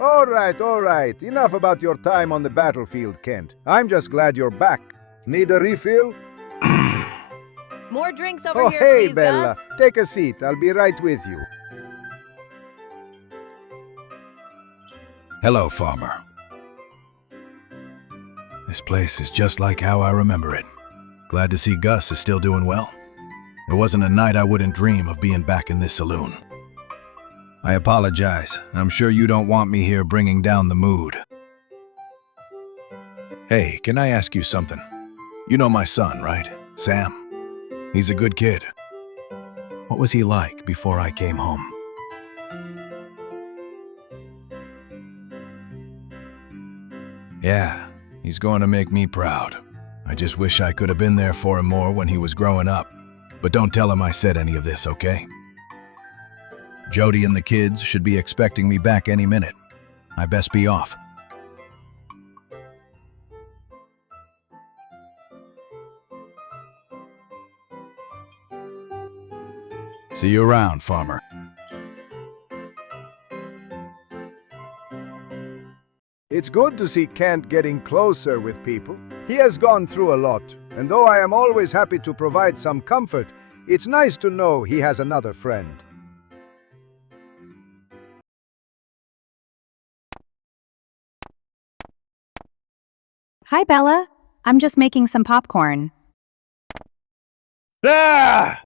All right. Enough about your time on the battlefield, Kent. I'm just glad you're back. Need a refill? More drinks over Oh, here, hey, please, Bella. Gus. Take a seat. I'll be right with you. Hello, Farmer. This place is just like how I remember it. Glad to see Gus is still doing well. It wasn't a night I wouldn't dream of being back in this saloon. I apologize. I'm sure you don't want me here bringing down the mood. Hey, can I ask you something? You know my son, right? Sam? He's a good kid. What was he like before I came home? Yeah, he's going to make me proud. I just wish I could have been there for him more when he was growing up. But don't tell him I said any of this, okay? Jody and the kids should be expecting me back any minute. I best be off. See you around, Farmer. It's good to see Kent getting closer with people. He has gone through a lot, and though I am always happy to provide some comfort, it's nice to know he has another friend. Hi, Bella. I'm just making some popcorn. Ah!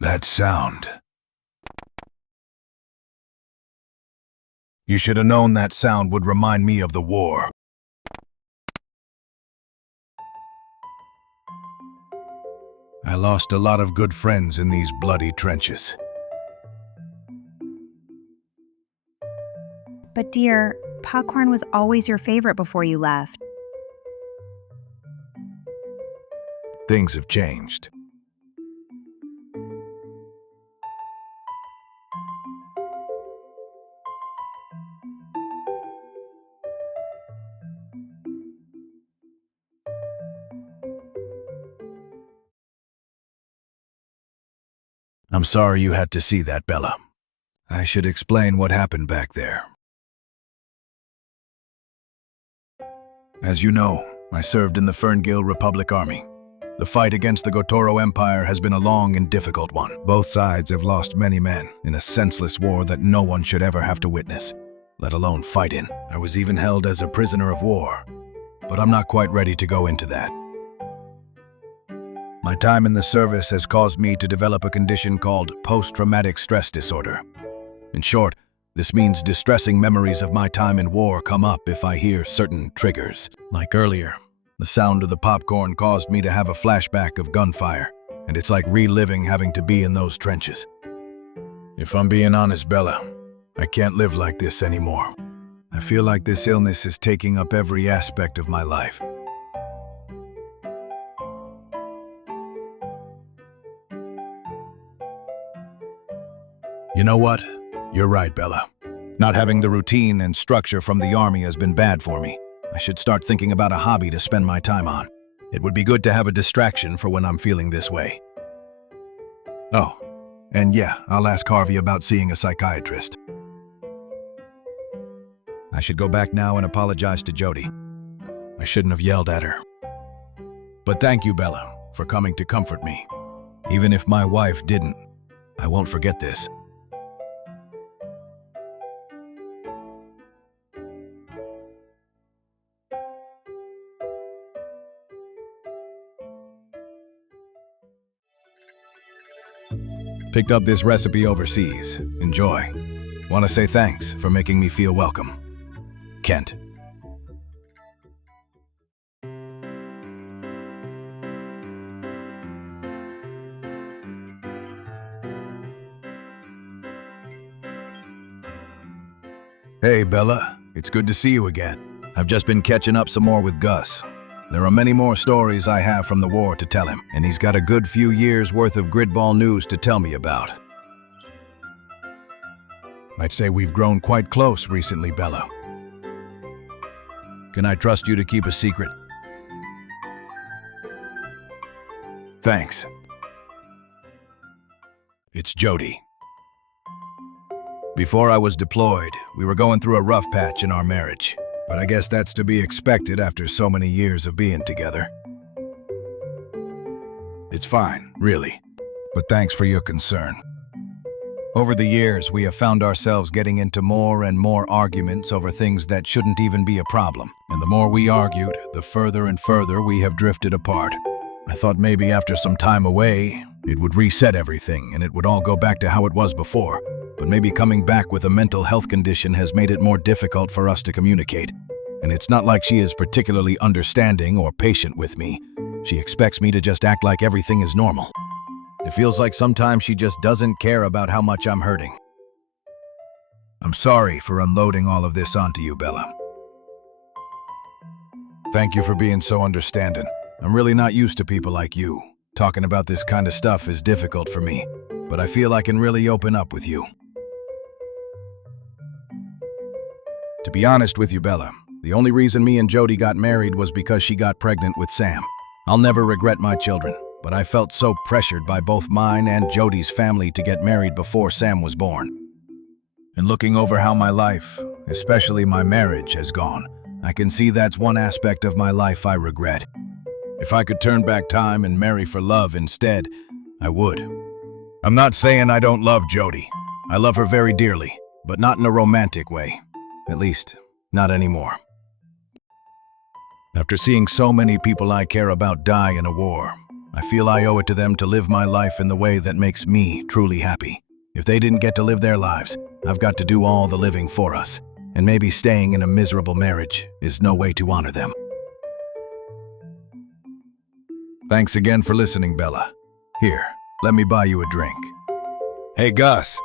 That sound. You should have known that sound would remind me of the war. I lost a lot of good friends in these bloody trenches. But dear, popcorn was always your favorite before you left. Things have changed. I'm sorry you had to see that, Bella. I should explain what happened back there. As you know, I served in the Ferngill Republic Army. The fight against the Gotoro Empire has been a long and difficult one. Both sides have lost many men in a senseless war that no one should ever have to witness, let alone fight in. I was even held as a prisoner of war, but I'm not quite ready to go into that. My time in the service has caused me to develop a condition called post-traumatic stress disorder. In short, this means distressing memories of my time in war come up if I hear certain triggers. Like earlier, the sound of the popcorn caused me to have a flashback of gunfire, and it's like reliving having to be in those trenches. If I'm being honest, Bella, I can't live like this anymore. I feel like this illness is taking up every aspect of my life. You know what? You're right, Bella. Not having the routine and structure from the army has been bad for me. I should start thinking about a hobby to spend my time on. It would be good to have a distraction for when I'm feeling this way. Oh, and yeah, I'll ask Harvey about seeing a psychiatrist. I should go back now and apologize to Jody. I shouldn't have yelled at her. But thank you, Bella, for coming to comfort me. Even if my wife didn't, I won't forget this. Picked up this recipe overseas. Enjoy. Want to say thanks for making me feel welcome. Kent. Hey, Bella. It's good to see you again. I've just been catching up some more with Gus. There are many more stories I have from the war to tell him, and he's got a good few years' worth of gridball news to tell me about. I'd say we've grown quite close recently, Bella. Can I trust you to keep a secret? Thanks. It's Jody. Before I was deployed, we were going through a rough patch in our marriage. But I guess that's to be expected after so many years of being together. It's fine, really. But thanks for your concern. Over the years, we have found ourselves getting into more and more arguments over things that shouldn't even be a problem. And the more we argued, the further and further we have drifted apart. I thought maybe after some time away, it would reset everything and it would all go back to how it was before. But maybe coming back with a mental health condition has made it more difficult for us to communicate. And it's not like she is particularly understanding or patient with me. She expects me to just act like everything is normal. It feels like sometimes she just doesn't care about how much I'm hurting. I'm sorry for unloading all of this onto you, Bella. Thank you for being so understanding. I'm really not used to people like you. Talking about this kind of stuff is difficult for me, but I feel I can really open up with you. To be honest with you, Bella, the only reason me and Jody got married was because she got pregnant with Sam. I'll never regret my children, but I felt so pressured by both mine and Jody's family to get married before Sam was born. And looking over how my life, especially my marriage, has gone, I can see that's one aspect of my life I regret. If I could turn back time and marry for love instead, I would. I'm not saying I don't love Jody. I love her very dearly, but not in a romantic way. At least, not anymore. After seeing so many people I care about die in a war, I feel I owe it to them to live my life in the way that makes me truly happy. If they didn't get to live their lives, I've got to do all the living for us, and maybe staying in a miserable marriage is no way to honor them. Thanks again for listening, Bella. Here, let me buy you a drink. Hey, Gus.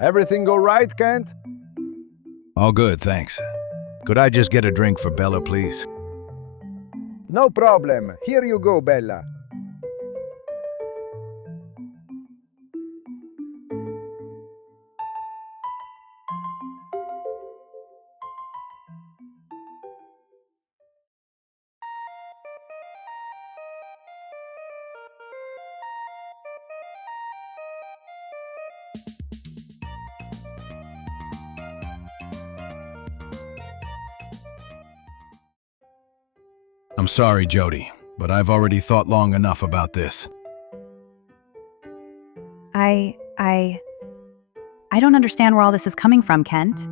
Everything go right, Kent? All good, thanks. Could I just get a drink for Bella, please? No problem. Here you go, Bella. I'm sorry, Jody, but I've already thought long enough about this. I don't understand where all this is coming from, Kent.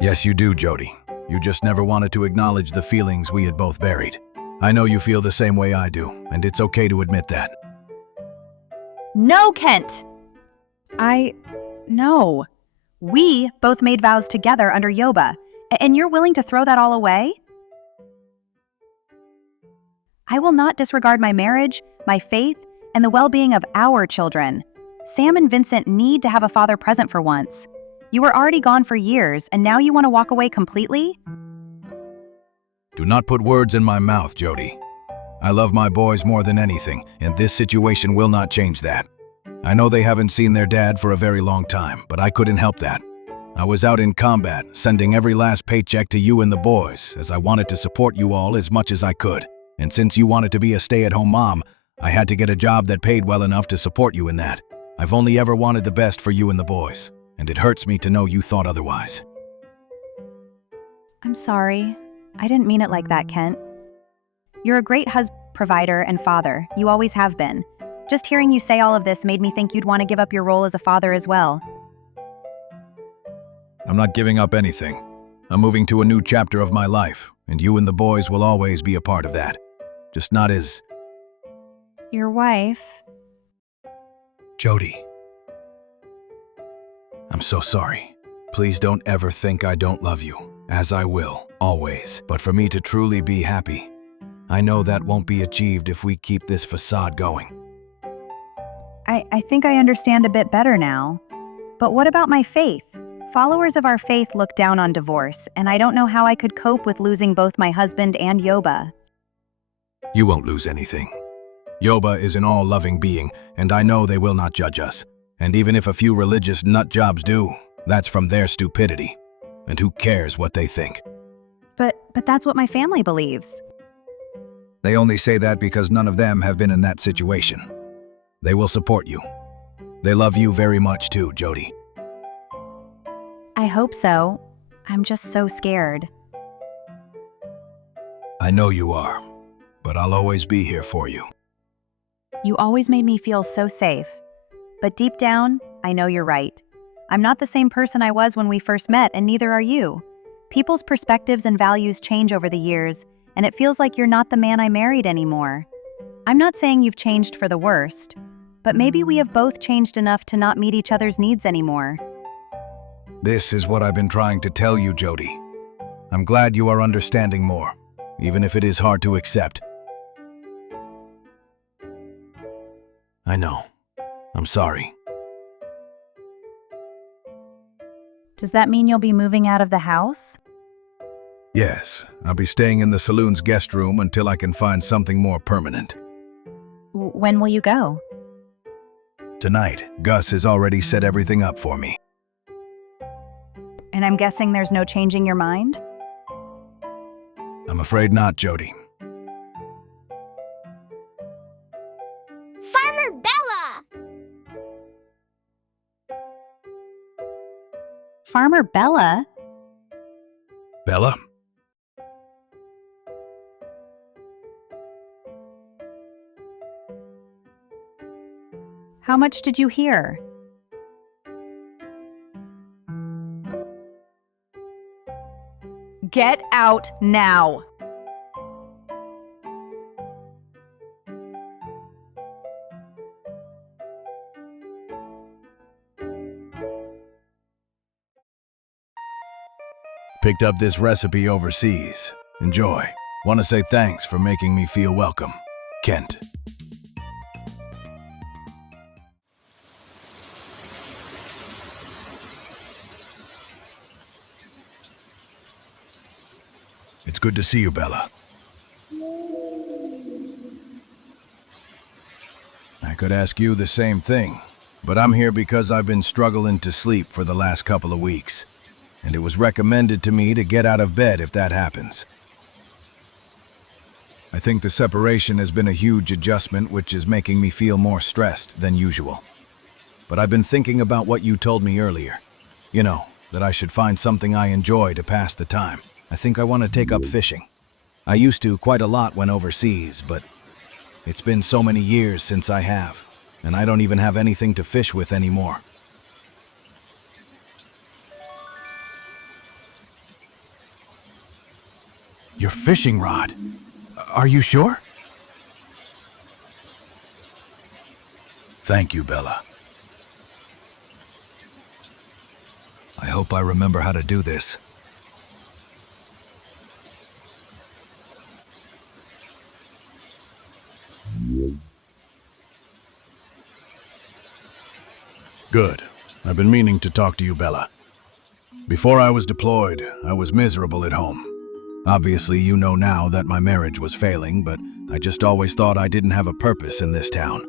Yes, you do, Jody. You just never wanted to acknowledge the feelings we had both buried. I know you feel the same way I do, and it's okay to admit that. No, Kent! No. We both made vows together under Yoba, and you're willing to throw that all away? I will not disregard my marriage, my faith, and the well-being of our children. Sam and Vincent need to have a father present for once. You were already gone for years, and now you want to walk away completely? Do not put words in my mouth, Jody. I love my boys more than anything, and this situation will not change that. I know they haven't seen their dad for a very long time, but I couldn't help that. I was out in combat, sending every last paycheck to you and the boys, as I wanted to support you all as much as I could. And since you wanted to be a stay-at-home mom, I had to get a job that paid well enough to support you in that. I've only ever wanted the best for you and the boys, and it hurts me to know you thought otherwise. I'm sorry. I didn't mean it like that, Kent. You're a great provider and father. You always have been. Just hearing you say all of this made me think you'd want to give up your role as a father as well. I'm not giving up anything. I'm moving to a new chapter of my life, and you and the boys will always be a part of that. Just not as... Your wife? Jody. I'm so sorry. Please don't ever think I don't love you, as I will, always. But for me to truly be happy, I know that won't be achieved if we keep this facade going. I think I understand a bit better now. But what about my faith? Followers of our faith look down on divorce, and I don't know how I could cope with losing both my husband and Yoba. You won't lose anything. Yoba is an all-loving being, and I know they will not judge us. And even if a few religious nutjobs do, that's from their stupidity. And who cares what they think? But that's what my family believes. They only say that because none of them have been in that situation. They will support you. They love you very much too, Jody. I hope so. I'm just so scared. I know you are, but I'll always be here for you. You always made me feel so safe. But deep down, I know you're right. I'm not the same person I was when we first met, and neither are you. People's perspectives and values change over the years, and it feels like you're not the man I married anymore. I'm not saying you've changed for the worst, but maybe we have both changed enough to not meet each other's needs anymore. This is what I've been trying to tell you, Jody. I'm glad you are understanding more, even if it is hard to accept. I know. I'm sorry. Does that mean you'll be moving out of the house? Yes, I'll be staying in the saloon's guest room until I can find something more permanent. When will you go? Tonight, Gus has already set everything up for me. And I'm guessing there's no changing your mind? I'm afraid not, Jody. Farmer Bella! Farmer Bella? Bella? How much did you hear? Get out now! Picked up this recipe overseas. Enjoy. Want to say thanks for making me feel welcome. Kent. It's good to see you, Bella. I could ask you the same thing, but I'm here because I've been struggling to sleep for the last couple of weeks, and it was recommended to me to get out of bed if that happens. I think the separation has been a huge adjustment, which is making me feel more stressed than usual. But I've been thinking about what you told me earlier. You know, that I should find something I enjoy to pass the time. I think I want to take up fishing. I used to quite a lot when overseas, but it's been so many years since I have, and I don't even have anything to fish with anymore. Your fishing rod? Are you sure? Thank you, Bella. I hope I remember how to do this. Good. I've been meaning to talk to you, Bella. Before I was deployed, I was miserable at home. Obviously, you know now that my marriage was failing, but I just always thought I didn't have a purpose in this town.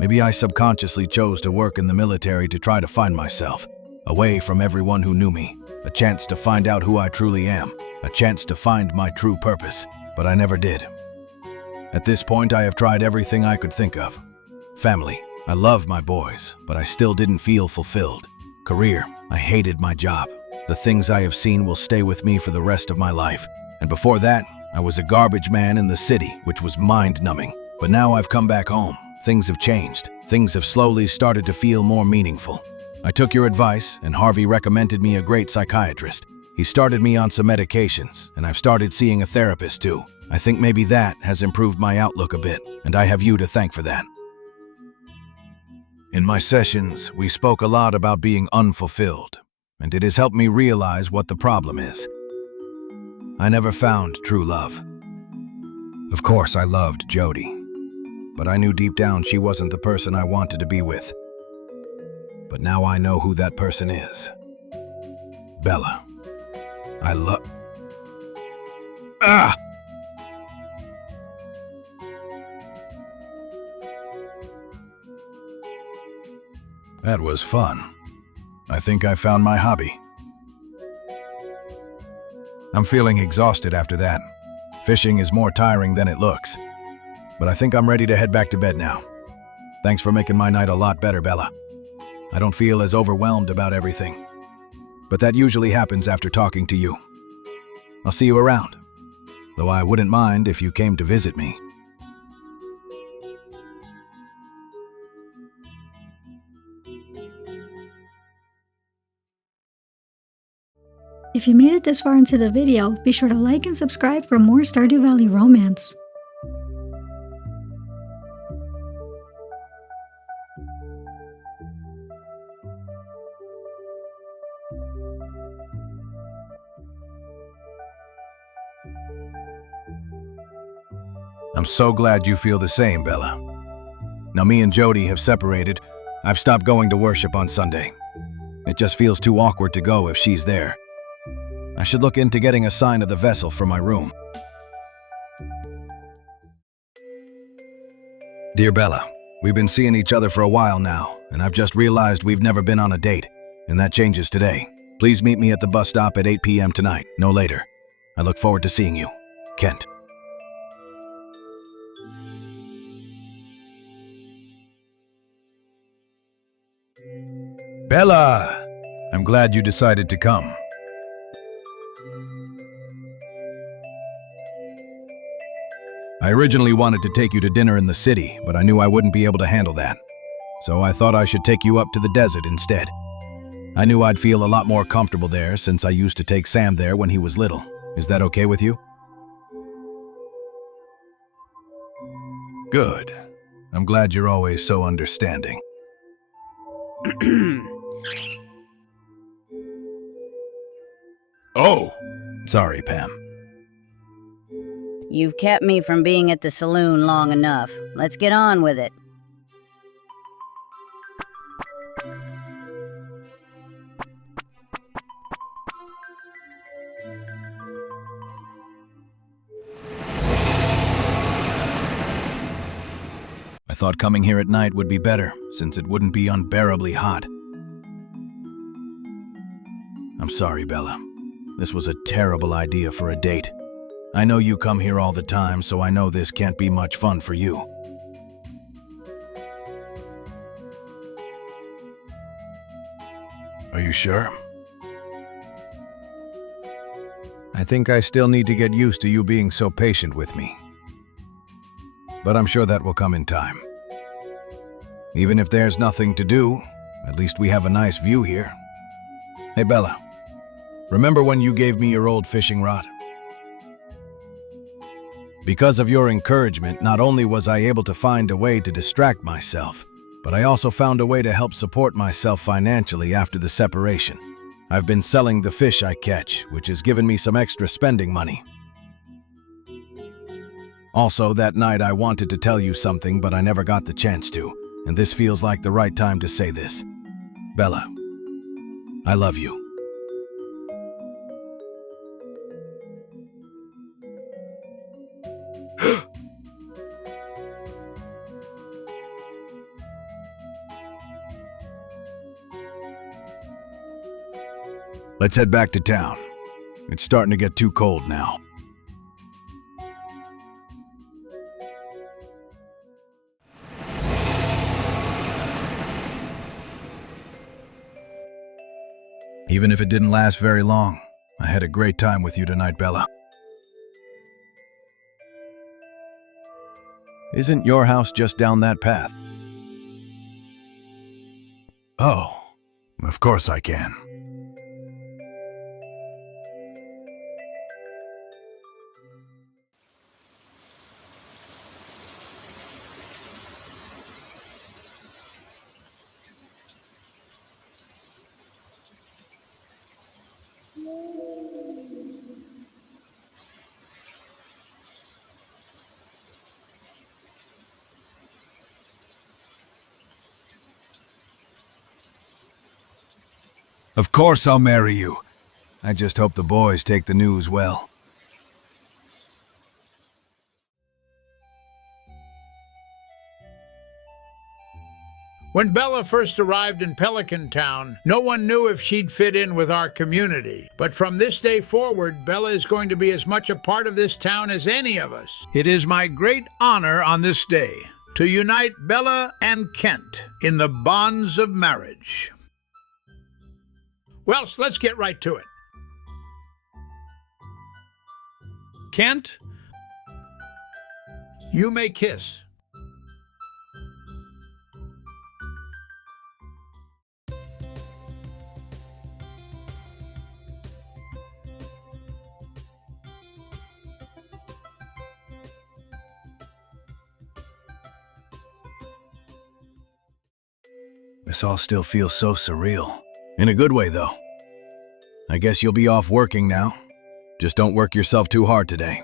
Maybe I subconsciously chose to work in the military to try to find myself, away from everyone who knew me, a chance to find out who I truly am, a chance to find my true purpose, but I never did. At this point, I have tried everything I could think of. Family. I love my boys, but I still didn't feel fulfilled. Career. I hated my job. The things I have seen will stay with me for the rest of my life. And before that, I was a garbage man in the city, which was mind-numbing. But now I've come back home. Things have changed. Things have slowly started to feel more meaningful. I took your advice, and Harvey recommended me a great psychiatrist. He started me on some medications, and I've started seeing a therapist too. I think maybe that has improved my outlook a bit, and I have you to thank for that. In my sessions, we spoke a lot about being unfulfilled, and it has helped me realize what the problem is. I never found true love. Of course, I loved Jody, but I knew deep down she wasn't the person I wanted to be with. But now I know who that person is. Bella. Ah! That was fun. I think I found my hobby. I'm feeling exhausted after that. Fishing is more tiring than it looks. but I think I'm ready to head back to bed now. Thanks for making my night a lot better, Bella. I don't feel as overwhelmed about everything. But that usually happens after talking to you. I'll see you around, though I wouldn't mind if you came to visit me. If you made it this far into the video, be sure to like and subscribe for more Stardew Valley Romance. I'm so glad you feel the same, Bella. Now me and Jody have separated. I've stopped going to worship on Sunday. It just feels too awkward to go if she's there. I should look into getting a sign of the vessel for my room. Dear Bella, we've been seeing each other for a while now, and I've just realized we've never been on a date, and that changes today. Please meet me at the bus stop at 8 p.m. tonight, no later. I look forward to seeing you. Kent. Bella! I'm glad you decided to come. I originally wanted to take you to dinner in the city, but I knew I wouldn't be able to handle that. So I thought I should take you up to the desert instead. I knew I'd feel a lot more comfortable there since I used to take Sam there when he was little. Is that okay with you? Good. I'm glad you're always so understanding. Oh! Sorry, Pam. You've kept me from being at the saloon long enough. Let's get on with it. I thought coming here at night would be better, since it wouldn't be unbearably hot. I'm sorry, Bella. This was a terrible idea for a date. I know you come here all the time, so I know this can't be much fun for you. Are you sure? I think I still need to get used to you being so patient with me. But I'm sure that will come in time. Even if there's nothing to do, at least we have a nice view here. Hey, Bella, remember when you gave me your old fishing rod? Because of your encouragement, not only was I able to find a way to distract myself, but I also found a way to help support myself financially after the separation. I've been selling the fish I catch, which has given me some extra spending money. Also, that night I wanted to tell you something, but I never got the chance to, and this feels like the right time to say this. Bella, I love you. Let's head back to town. It's starting to get too cold now. Even if it didn't last very long, I had a great time with you tonight, Bella. Isn't your house just down that path? Oh, of course I can. Of course I'll marry you. I just hope the boys take the news well. When Bella first arrived in Pelican Town, no one knew if she'd fit in with our community. But from this day forward, Bella is going to be as much a part of this town as any of us. It is my great honor on this day to unite Bella and Kent in the bonds of marriage. Well, let's get right to it. Kent, you may kiss. This all still feels so surreal. In a good way, though. I guess you'll be off working now. Just don't work yourself too hard today.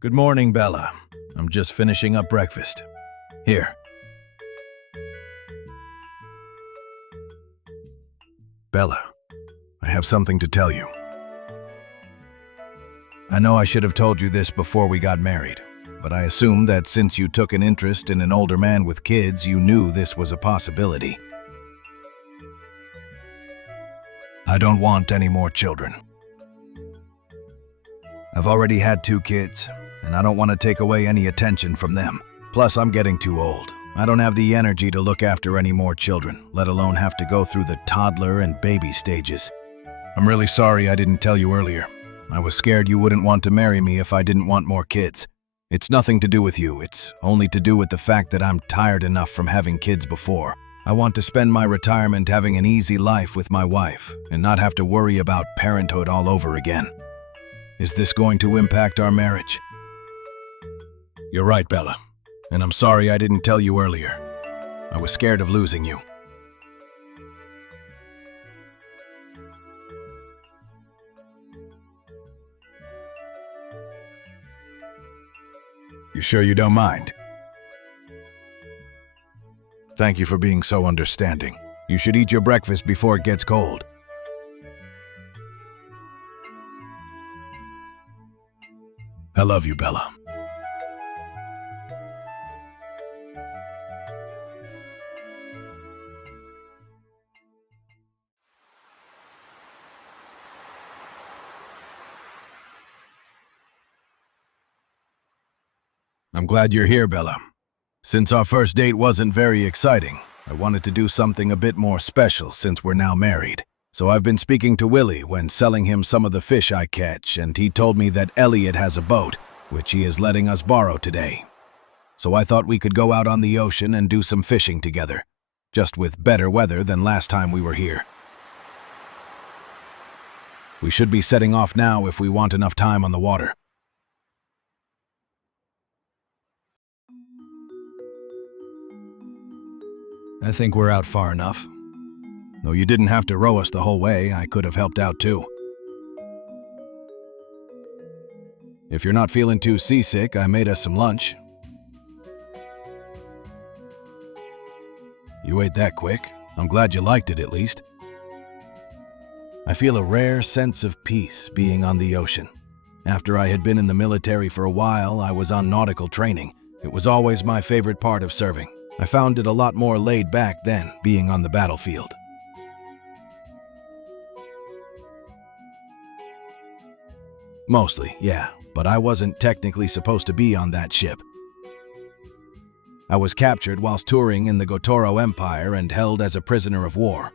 Good morning, Bella. I'm just finishing up breakfast. Here. Bella, I have something to tell you. I know I should have told you this before we got married, but I assumed that since you took an interest in an older man with kids, you knew this was a possibility. I don't want any more children. I've already had 2 kids, and I don't want to take away any attention from them. Plus, I'm getting too old. I don't have the energy to look after any more children, let alone have to go through the toddler and baby stages. I'm really sorry I didn't tell you earlier. I was scared you wouldn't want to marry me if I didn't want more kids. It's nothing to do with you, it's only to do with the fact that I'm tired enough from having kids before. I want to spend my retirement having an easy life with my wife and not have to worry about parenthood all over again. Is this going to impact our marriage? You're right, Bella, and I'm sorry I didn't tell you earlier. I was scared of losing you. You sure you don't mind? Thank you for being so understanding. You should eat your breakfast before it gets cold. I love you, Bella. I'm glad you're here, Bella. Since our first date wasn't very exciting, I wanted to do something a bit more special since we're now married. So I've been speaking to Willie when selling him some of the fish I catch, and he told me that Elliot has a boat, which he is letting us borrow today. So I thought we could go out on the ocean and do some fishing together, just with better weather than last time we were here. We should be setting off now if we want enough time on the water. I think we're out far enough. Though you didn't have to row us the whole way, I could have helped out too. If you're not feeling too seasick, I made us some lunch. You ate that quick. I'm glad you liked it at least. I feel a rare sense of peace being on the ocean. After I had been in the military for a while, I was on nautical training. It was always my favorite part of serving. I found it a lot more laid back then, being on the battlefield. Mostly, yeah, but I wasn't technically supposed to be on that ship. I was captured whilst touring in the Gotoro Empire and held as a prisoner of war.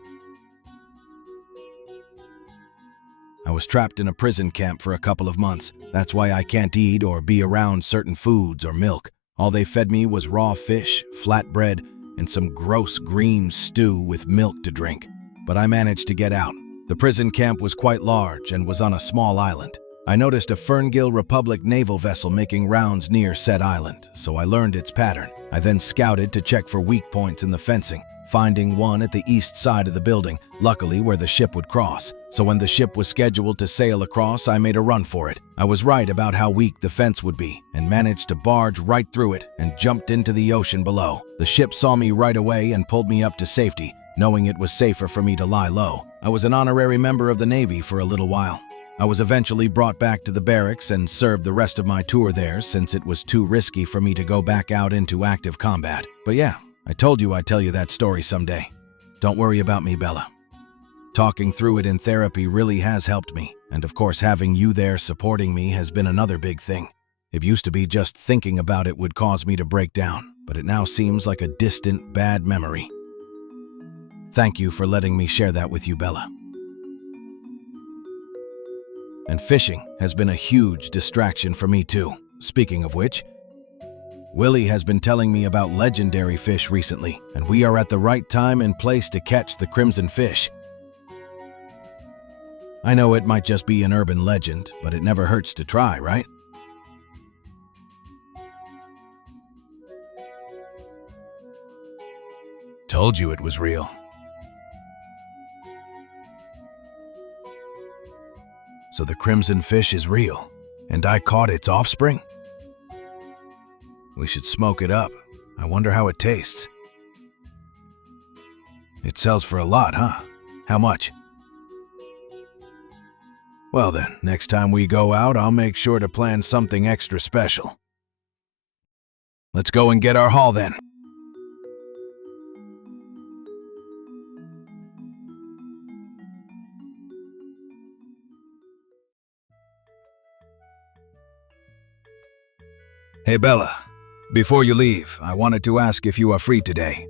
I was trapped in a prison camp for a couple of months. That's why I can't eat or be around certain foods or milk. All they fed me was raw fish, flatbread, and some gross green stew with milk to drink. But I managed to get out. The prison camp was quite large and was on a small island. I noticed a Ferngill Republic naval vessel making rounds near said island, so I learned its pattern. I then scouted to check for weak points in the fencing, finding one at the east side of the building, luckily where the ship would cross. So when the ship was scheduled to sail across, I made a run for it. I was right about how weak the fence would be, and managed to barge right through it and jumped into the ocean below. The ship saw me right away and pulled me up to safety, knowing it was safer for me to lie low. I was an honorary member of the Navy for a little while. I was eventually brought back to the barracks and served the rest of my tour there since it was too risky for me to go back out into active combat. But yeah, I told you I'd tell you that story someday. Don't worry about me, Bella. Talking through it in therapy really has helped me, and of course having you there supporting me has been another big thing. It used to be just thinking about it would cause me to break down, but it now seems like a distant, bad memory. Thank you for letting me share that with you, Bella. And fishing has been a huge distraction for me too. Speaking of which, Willie has been telling me about legendary fish recently, and we are at the right time and place to catch the crimson fish. I know it might just be an urban legend, but it never hurts to try, right? Told you it was real. So the crimson fish is real, and I caught its offspring? We should smoke it up. I wonder how it tastes. It sells for a lot, huh? How much? Well then, next time we go out, I'll make sure to plan something extra special. Let's go and get our haul then. Hey Bella, before you leave, I wanted to ask if you are free today.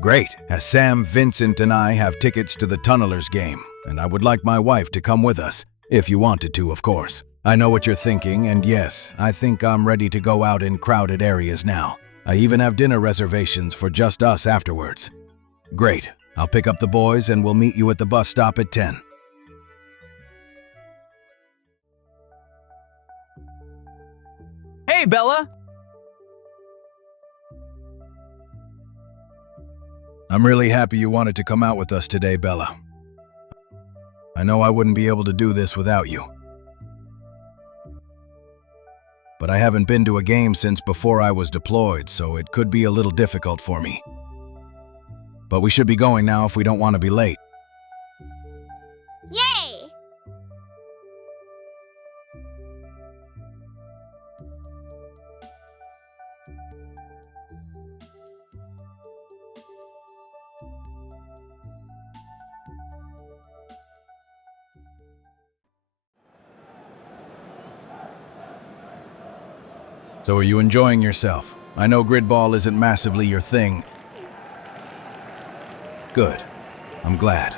Great, as Sam, Vincent, and I have tickets to the Tunnelers game, and I would like my wife to come with us, if you wanted to, of course. I know what you're thinking, and yes, I think I'm ready to go out in crowded areas now. I even have dinner reservations for just us afterwards. Great, I'll pick up the boys and we'll meet you at the bus stop at 10. Hey, Bella! I'm really happy you wanted to come out with us today, Bella. I know I wouldn't be able to do this without you. But I haven't been to a game since before I was deployed, so it could be a little difficult for me. But we should be going now if we don't want to be late. Yay! So are you enjoying yourself? I know gridball isn't massively your thing. Good. I'm glad.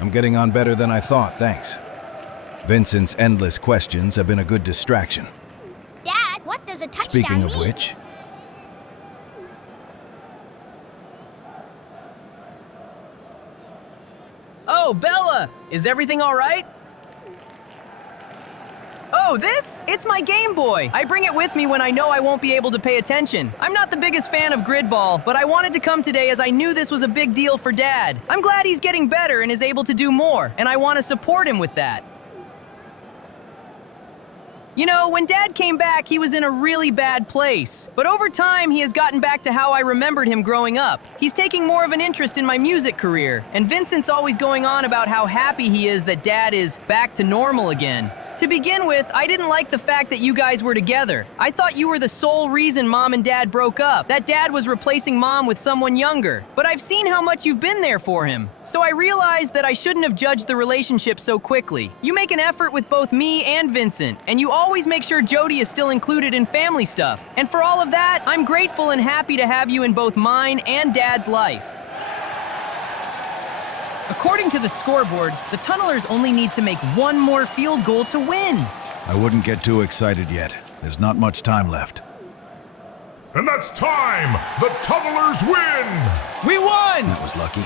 I'm getting on better than I thought, thanks. Vincent's endless questions have been a good distraction. Dad, what does a touchdown Speaking of mean? which... Oh, Bella! Is everything all right? Oh, this? It's my Game Boy. I bring it with me when I know I won't be able to pay attention. I'm not the biggest fan of gridball, but I wanted to come today as I knew this was a big deal for Dad. I'm glad he's getting better and is able to do more, and I want to support him with that. You know, when Dad came back, he was in a really bad place. But over time, he has gotten back to how I remembered him growing up. He's taking more of an interest in my music career, and Vincent's always going on about how happy he is that Dad is back to normal again. To begin with, I didn't like the fact that you guys were together. I thought you were the sole reason Mom and Dad broke up, that Dad was replacing Mom with someone younger. But I've seen how much you've been there for him. So I realized that I shouldn't have judged the relationship so quickly. You make an effort with both me and Vincent, and you always make sure Jody is still included in family stuff. And for all of that, I'm grateful and happy to have you in both mine and Dad's life. According to the scoreboard, the Tunnelers only need to make one more field goal to win. I wouldn't get too excited yet. There's not much time left. And that's time! The Tunnelers win! We won! That was lucky.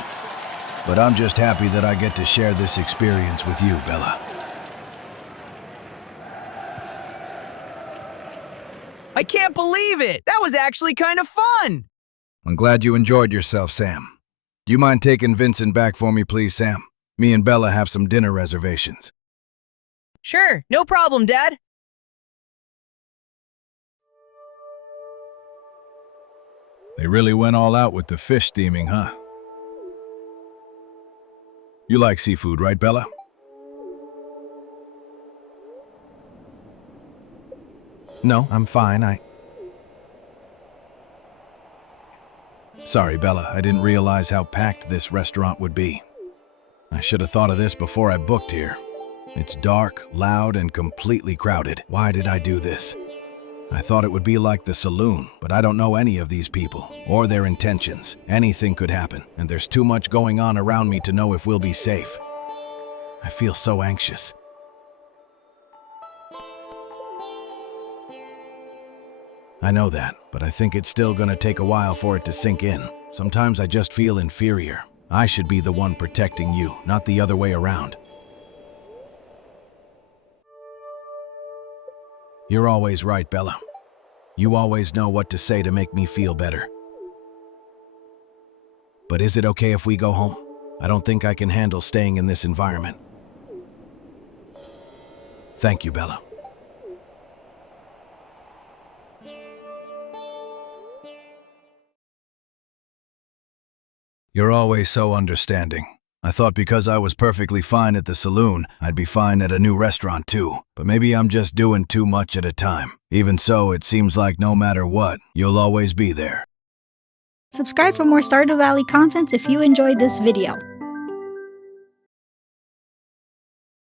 But I'm just happy that I get to share this experience with you, Bella. I can't believe it! That was actually kind of fun! I'm glad you enjoyed yourself, Sam. Do you mind taking Vincent back for me, please, Sam? Me and Bella have some dinner reservations. Sure, no problem, Dad. They really went all out with the fish theming, huh? You like seafood, right, Bella? No, I'm fine. Sorry, Bella, I didn't realize how packed this restaurant would be. I should have thought of this before I booked here. It's dark, loud, and completely crowded. Why did I do this? I thought it would be like the saloon, but I don't know any of these people, or their intentions. Anything could happen, and there's too much going on around me to know if we'll be safe. I feel so anxious. I know that, but I think it's still gonna take a while for it to sink in. Sometimes I just feel inferior. I should be the one protecting you, not the other way around. You're always right, Bella. You always know what to say to make me feel better. But is it okay if we go home? I don't think I can handle staying in this environment. Thank you, Bella. You're always so understanding. I thought because I was perfectly fine at the saloon, I'd be fine at a new restaurant too. But maybe I'm just doing too much at a time. Even so, it seems like no matter what, you'll always be there. Subscribe for more Stardew Valley content if you enjoyed this video.